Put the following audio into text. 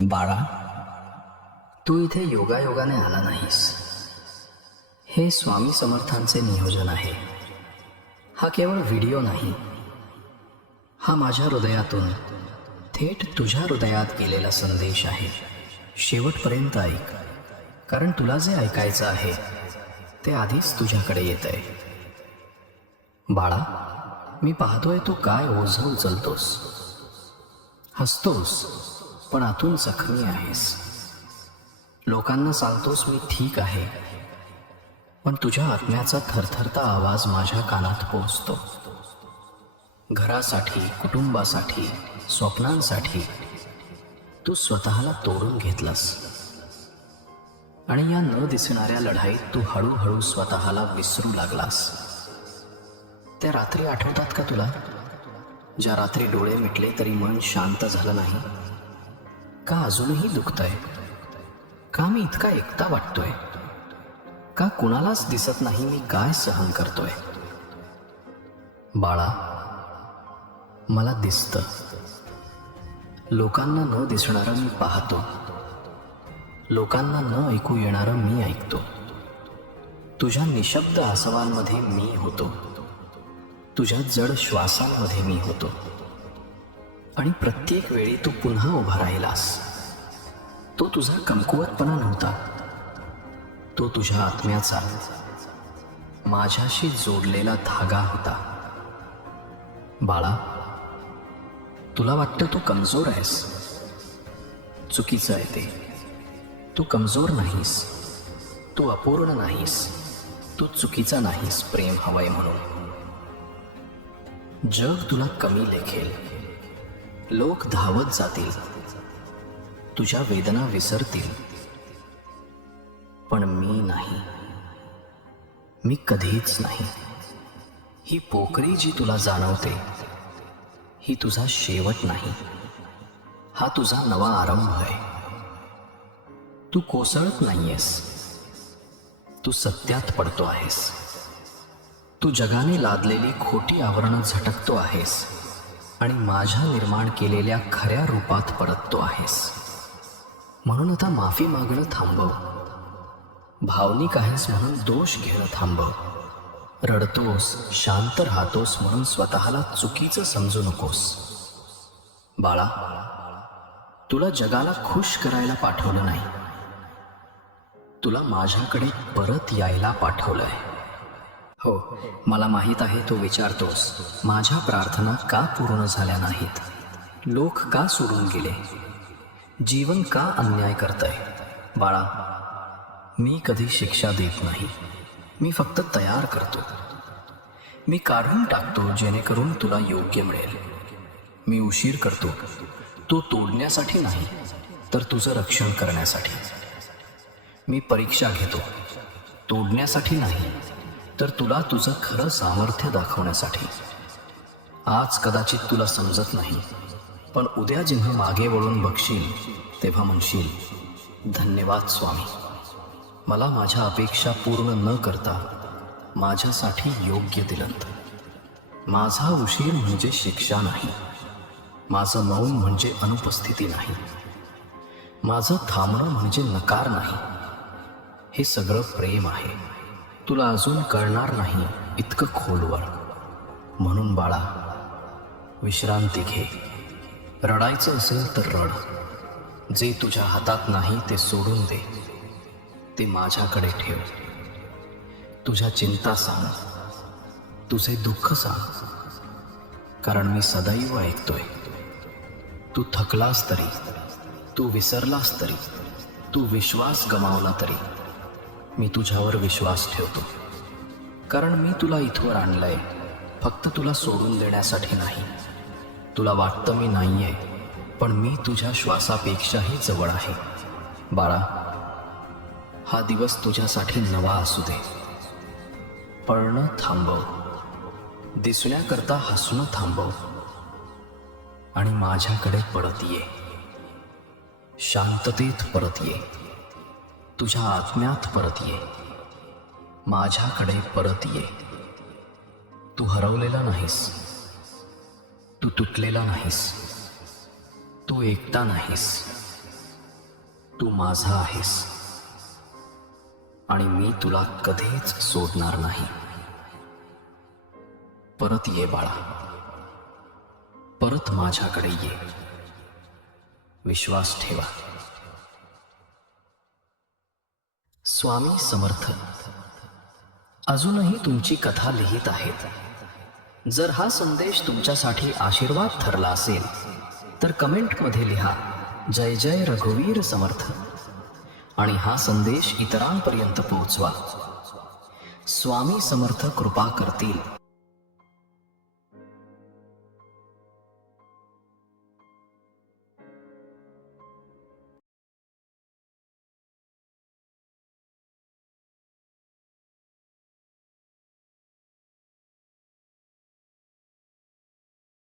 बाळा, तू इथे योगायोगाने आला नाहीस. हे स्वामी समर्थांचे नियोजन आहे. हा केवळ व्हिडिओ नाही, हा माझ्या हृदयातून थेट तुझ्या हृदयात गेलेला संदेश आहे. शेवटपर्यंत ऐक, कारण तुला जे ऐकायचं आहे ते आधीच तुझ्याकडे येत आहे. बाळा, मी पाहतोय तू काय ओझं उचलतोस. हसतोस पण आतून जखमी आहेस. लोकांना सांगतोस मी ठीक आहे, पण तुझ्या आत्म्याचा थरथरता आवाज माझ्या कानात पोहोचतो. घरासाठी, कुटुंबासाठी, स्वप्नांसाठी तू स्वतःला तोडून घेतलास आणि या न दिसणाऱ्या लढाईत तू हळूहळू स्वतःला विसरू लागलास. त्या रात्री आठवतात का तुला, ज्या रात्री डोळे मिटले तरी मन शांत झालं नाही? का अजूनही दुखतंय? का मी इतका एकटा वाटतोय? का कुणालाच दिसत नाही मी काय सहन करतोय? बाळा, मला दिसतं. लोकांना न दिसणारं मी पाहतो. लोकांना न ऐकू येणारं मी ऐकतो. तुझ्या निशब्द आसवांमध्ये मी होतो. तुझ्या जड श्वासांमध्ये मी होतो. आणि प्रत्येक वेळी तू पुन्हा उभा राहिलास. तो तुझा कमकुवतपणा नव्हता, तो तुझ्या आत्म्याचा माझ्याशी जोडलेला धागा होता. बाळा, तुला वाटतं तू कमजोर आहेस. चुकीचं आहे ते. तू कमजोर नाहीस, तू अपूर्ण नाहीस, तू चुकीचा नाहीस प्रेम हवंय म्हणून. जग तुला कमी लेखेल, लोक धावत जातील, तुझ्या वेदना विसरतील, पण मी नाही. मी कधीच नाही. ही पोकळी जी तुला जाणवते ही तुझा शेवट नाही, हा तुझा नवा आरंभ आहे. तू कोसळत नाहीयेस, तू सत्यात पडतो आहेस. तू जगाने लादलेली खोटी आवरणं झटकतो आहेस आणि माझ्या निर्माण केलेल्या खऱ्या रूपात परततो आहेस. म्हणून आता माफी मागणं थांबव. भावनिक आहेस म्हणून दोष घेणं थांबव. रडतोस, शांत राहतोस म्हणून स्वतःला चुकीचं समजू नकोस. बाळा, तुला जगाला खुश करायला पाठवलं नाही, तुला माझ्याकडे परत यायला पाठवलंय. हो, मला माहीत आहे तू विचारतोस, माझ्या प्रार्थना का पूर्ण झाल्या नाहीत? लोक का सोडून गेले? जीवन का अन्याय करतंय? बाळा, मी कधी शिक्षा देत नाही, मी फक्त तयार करतो. मी काढून टाकतो जेणेकरून तुला योग्य मिळेल. मी उशीर करतो तो तोडण्यासाठी नाही, तर तुझं रक्षण करण्यासाठी. मी परीक्षा घेतो तोडण्यासाठी नाही, तर तुला तुझं खरं सामर्थ्य दाखवण्यासाठी. आज कदाचित तुला समजत नाही, पण उद्या जेव्हा मागे वळून बघशील तेव्हा म्हणशील, धन्यवाद स्वामी, मला माझ्या अपेक्षा पूर्ण न करता माझ्यासाठी योग्य दिलंत. माझा उशीर म्हणजे शिक्षा नाही, माझं मौन म्हणजे अनुपस्थिती नाही, माझं थांबणं म्हणजे नकार नाही. हे सगळं प्रेम आहे. तुला अजून कळणार नाही इतकं खोलवर. म्हणून बाळा, विश्रांती घे. रडायचं असेल तर रड. जे तुझ्या हातात नाही ते सोडून दे, ते माझ्याकडे ठेव. तुझ्या चिंता सांग, तुझे दुःख सांग, कारण मी सदैव ऐकतोय. तू थकलास तरी, तू विसरलास तरी, तू विश्वास गमावला तरी, मी तुझ्यावर विश्वास ठेवतो. कारण मी तुला इथवर आणलंय फक्त तुला सोडून देण्यासाठी नाही. तुला वाटतं मी नाहीये, पण मी तुझ्या श्वासापेक्षाही जवळ आहे. बाळा, हा दिवस तुझ्यासाठी नवा असू दे. पळणं थांबव, दिसण्याकरता हसणं थांबव आणि माझ्याकडे परत ये. शांततेत परत ये, तुझ्या आत्म्यात परत ये, माझ्याकडे परत ये. तू हरवलेला नाहीस, तू तुटलेला नाहीस, तू एकटा नाहीस. तू माझा आहेस आणि मी तुला कधीच सोडणार नाही. परत ये बाळा, परत माझ्याकडे ये. विश्वास ठेवा. स्वामी समर्थ अजूनही तुमची कथा लिहित आहेत. जर हा संदेश तुमच्यासाठी आशीर्वाद ठरला असेल तर कमेंटमध्ये लिहा जय जय रघुवीर समर्थ आणि हा संदेश इतरांपर्यंत पोहोचवा. स्वामी समर्थ कृपा करतील.